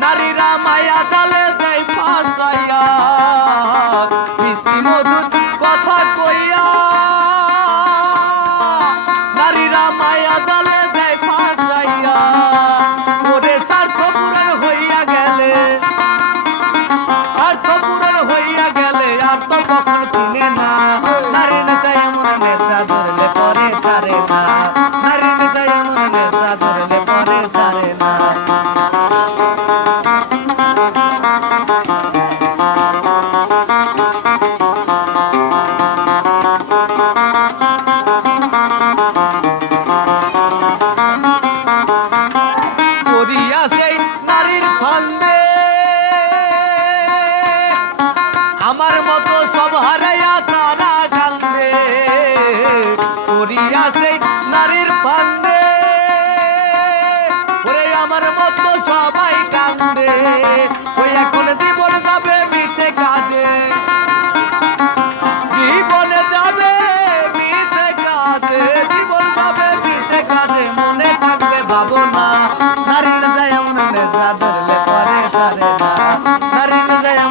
নারীরা মায়া জালে দেয় ফাঁসাইয়া। করিয়া সেই নারীর ফান্দে। আমার মতো সব হারাইয়া তারা কান্দে। করিয়া সেই নারীর ফান্দে। ওরে আমার মতো সবাই কান্দে। ওই এক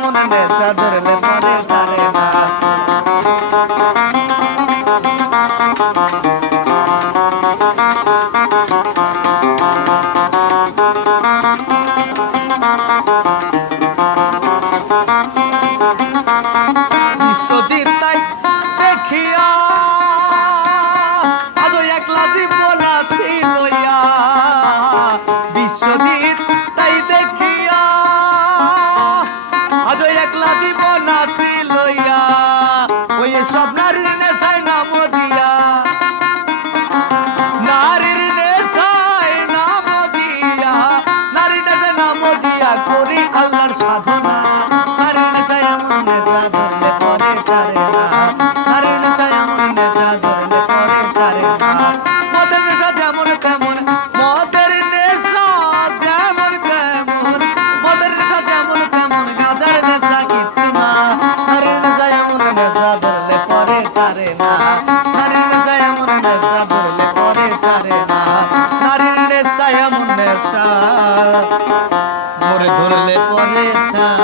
মনে নেশা ধরলে পরে তারে আশা। মোর পরে সা।